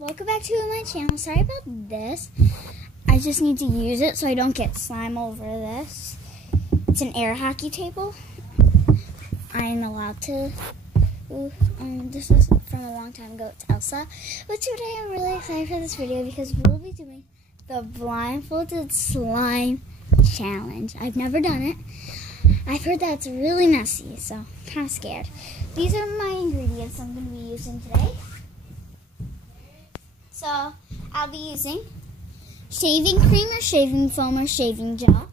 welcome back to my channel. Sorry about this. I just need to use it so I don't get slime over this. It's an air hockey table. I'm allowed to. This was from a long time ago. It's Elsa. But today I'm really excited for this video because we'll be doing the blindfolded slime challenge. I've never done it. I've heard that it's really messy, so I'm kind of scared. These are my ingredients I'm going to be using today. So I'll be using shaving cream or shaving foam or shaving gel.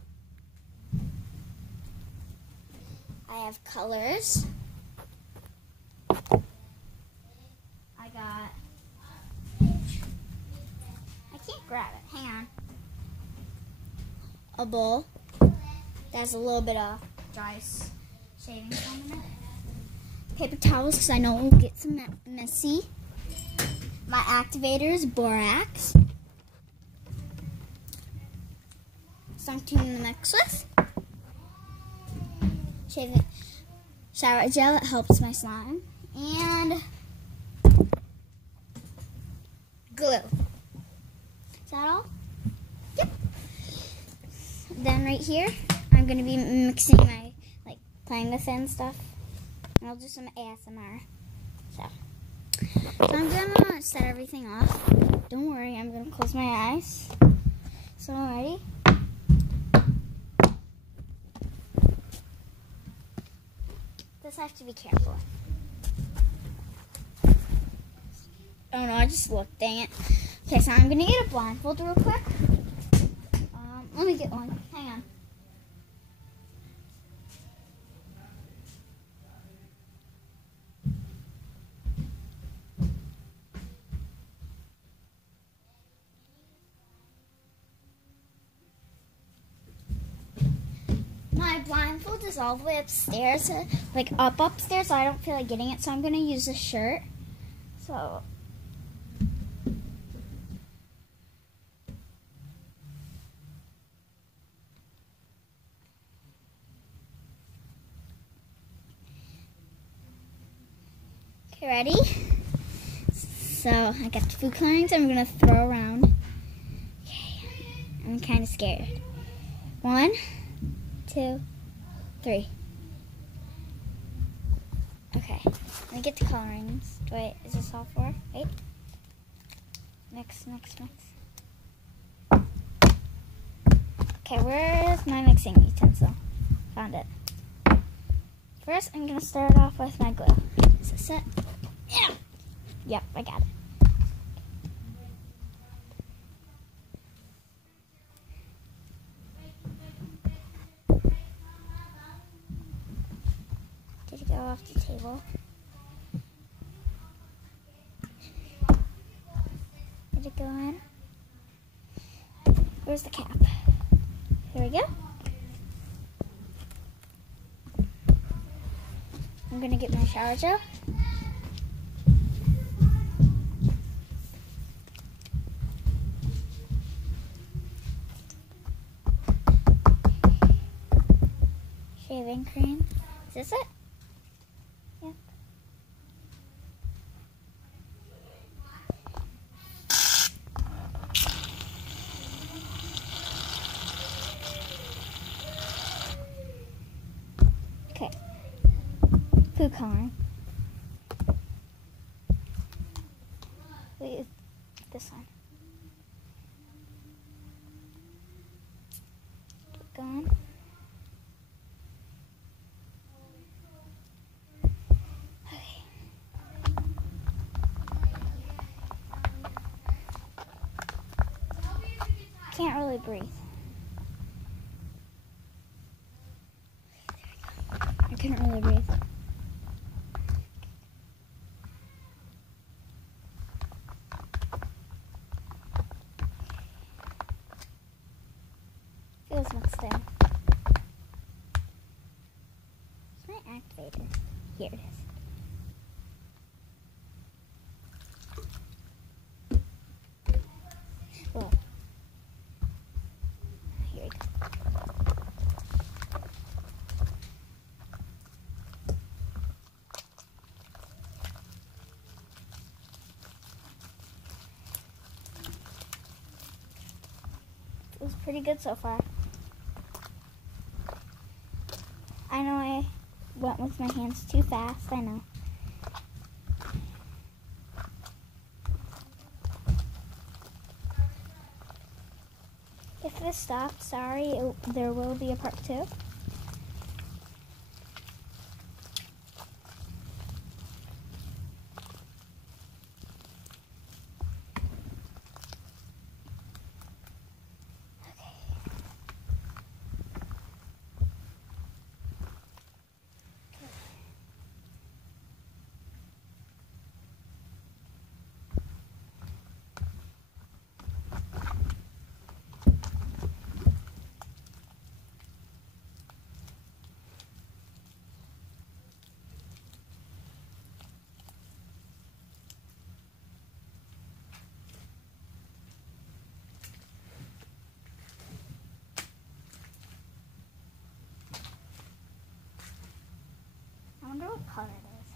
I have colors. I can't grab it. Hang on. A bowl that has a little bit of dry shaving foam in it. Paper towels because I know it will get some messy. My activator is borax. Something to mix with. Shower gel that helps my slime. And glue. Is that all? Yep. Then right here, I'm going to be mixing my, playing with it and stuff. And I'll do some ASMR. So I'm going to set everything off. Don't worry, I'm going to close my eyes. So ready? Just have to be careful. Oh no, I just looked, dang it. Okay, so I'm going to get a blindfold real quick. Let me get one. Hang on. My blindfold is all the way upstairs, up upstairs, so I don't feel like getting it, so I'm going to use a shirt. So, okay, ready? So, I got the food colorings I'm going to throw around. Okay, I'm kind of scared. 1, 2, 3. Okay, let me get the colorings. Is this all 4? Wait. Mix. Okay, where's my mixing utensil? Found it. First, I'm going to start off with my glue. Is this it? Yeah. Yep, I got it. Did it go off the table? Did it go in? Where's the cap? Here we go. I'm gonna get my shower gel. Shaving cream. Is this it? Yep. Okay. Food coloring. Wait, this one. Keep going. Can't really breathe. I couldn't really breathe. Feels mixed in. Where's my activator? Here it is. Well, here we go. Feels pretty good so far. I know I went with my hands too fast, I know. If this stops, sorry, there will be a part 2. I wonder what color it is.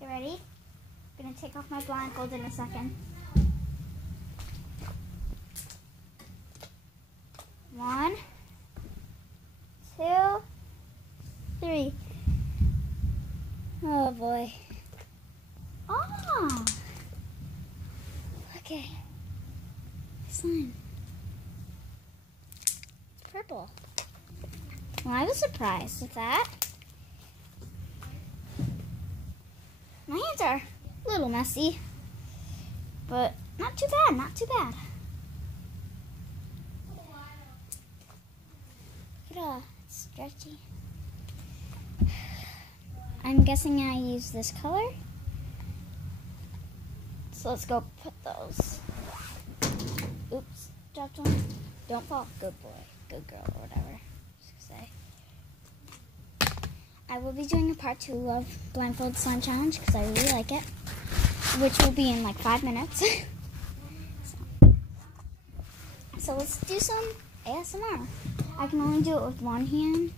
You ready? I'm gonna take off my blindfold in a second. 1, 2, 3. Oh boy. Oh! Okay. Slime. Purple. Well, I was surprised with that. My hands are a little messy, but not too bad, not too bad. Look at all, it's stretchy. I'm guessing I use this color. So let's go put those. Oops, dropped one. Don't fall. Good boy, good girl, or whatever you say. I will be doing a part 2 of Blindfold Slime Challenge because I really like it, which will be in like 5 minutes. So let's do some ASMR. I can only do it with one hand.